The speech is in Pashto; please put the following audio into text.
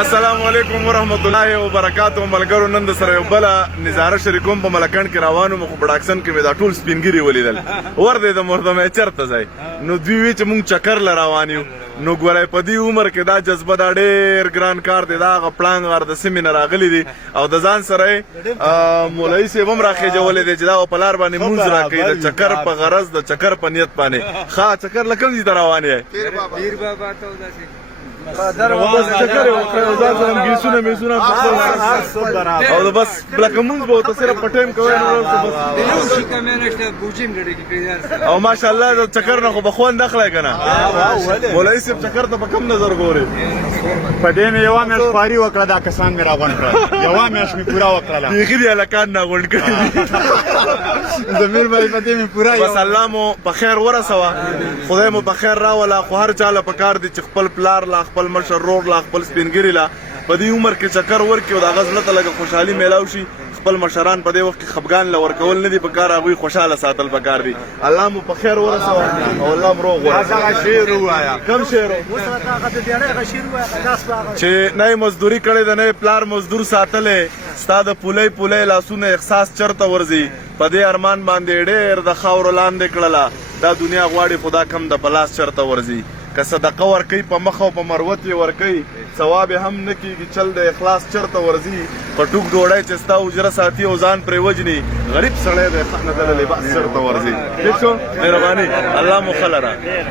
السلام علیکم ورحمت الله وبرکاتو. ملګرو نن د سره یو بل نظاره شریکوم په ملکند کې روانو مخ پروډکشن کې مې دا ټول سپینګری ولیدل ور دې د مردمه چرته ځای نو دوی وی چې مونږ چکر لروان یو نو ګورای په دې عمر کې دا جذبه دا ډېر ګران کار دی دا غپلان غر د سیمینار راغلی دی او د ځان سره مولوی صاحب هم راخېجولې دی چې دا په لار باندې مونږ راکوي د چکر په غرض د چکر په نیت باندې ښه چکر لکم دي روان یې پیر بابا ته وداسي در بس چکر یو ځان سره گیسونه میسونه او بس لکه مونږ به ته صرف په ټایم کوي نو بس یو شي کمنشته بوجیم غړي کې او ماشاءالله د چکر نه خو بخوان داخله کنه مولوی صاحب چکر ته په کم نظر ګوري په دې مې یو مې خاري وکړه دا کسان مې راغون کړ یو مې پورا وکړه بیخي دی الکان نه غونډ کړی زمير باندې پته مې پورا بس الله مو په خیر ورسوه خدای مو په خیر راولا خو هر چاله په کار دي چې خپل پلار لا خپل مشر رور لا خپل سپینګری لا په دې عمر کې چکر ورکي او د غزل ته لګه خوشحالي میلاو شي خپل مشران په دې وخت کې خفګان لور کول نه دي په کار هغه خوشاله ساتل په کار دي الله مو په خیر ورسوه او الله مو روغ ورسوه شعر وایا کم شعر چې نه مزدوري کړي د نه پلار مزدور ساتلې ستا د پولې لاسونه احساس چرته ورځي په دې ارمان باندې ډېر د خاورو لاندې کړله دا دنیا غواړي خدا کم د پلاس چرته ورځي که صدقه ورکوي په مخ او په مروت یې ورکوي ثواب هم نه کېږي چل د اخلاص چرته ورځي په ټوک ډوډۍ چې ستا اجره ساتي او ځان پرې وجني غریب سړی دی ښه نه د لباس چرته ورځي ٹھیک شو مهرباني الله مو ښه لره